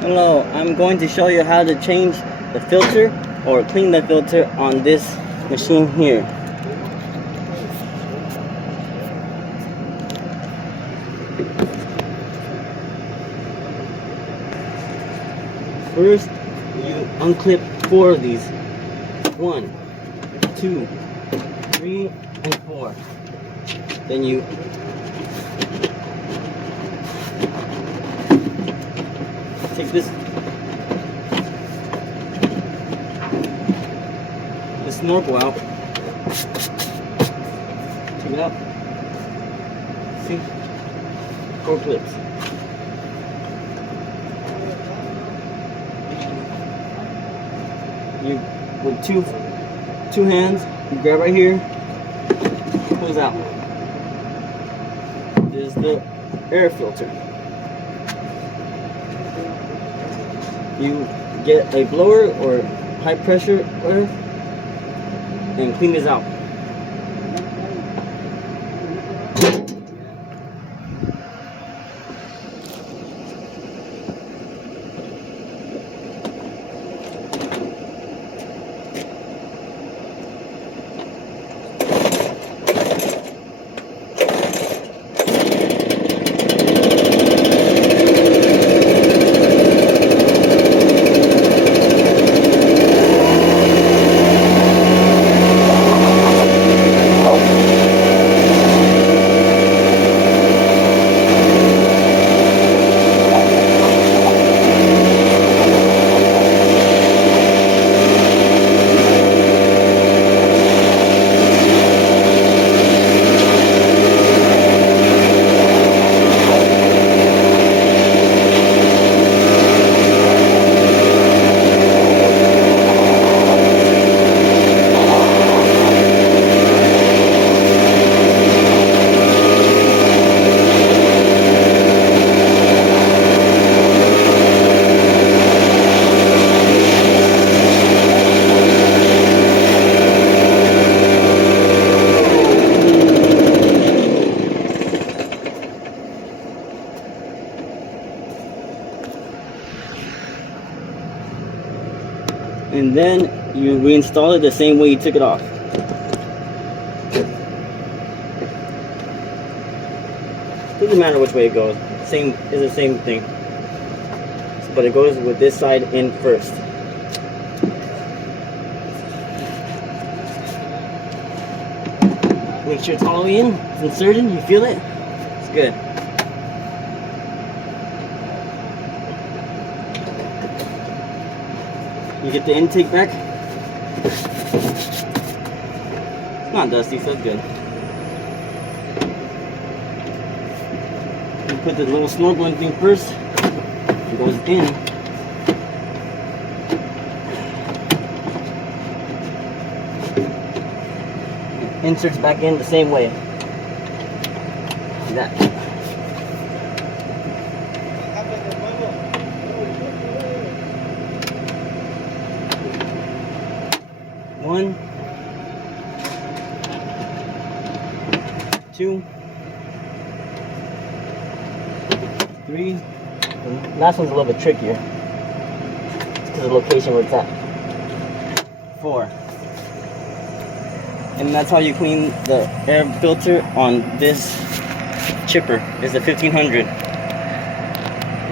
Hello, I'm going to show you how to change the filter or clean the filter on this machine here. First, you unclip 4 of these. 1, 2, 3, and 4. Then you take this snorkel out. Take it out. See? 4 clips. You with two hands, you grab right here, pulls out. This is the air filter. You get a blower or high pressure whatever and clean this out. And then you reinstall it the same way you took it off. Doesn't matter which way it goes. Same is the same thing. But it goes with this side in first. Make sure it's all the way in. It's inserted. You feel it? It's good. You get the intake back. It's not dusty, so it's good. You put the little snorkeling thing first. It goes in. It inserts back in the same way. Like that. One, 2, 3. The last one's a little bit trickier. It's because of the location where it's at. 4. And that's how you clean the air filter on this chipper. It's a 1500.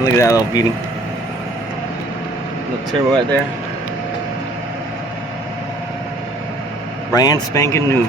Look at that little beauty. Little turbo right there. Brand spanking new.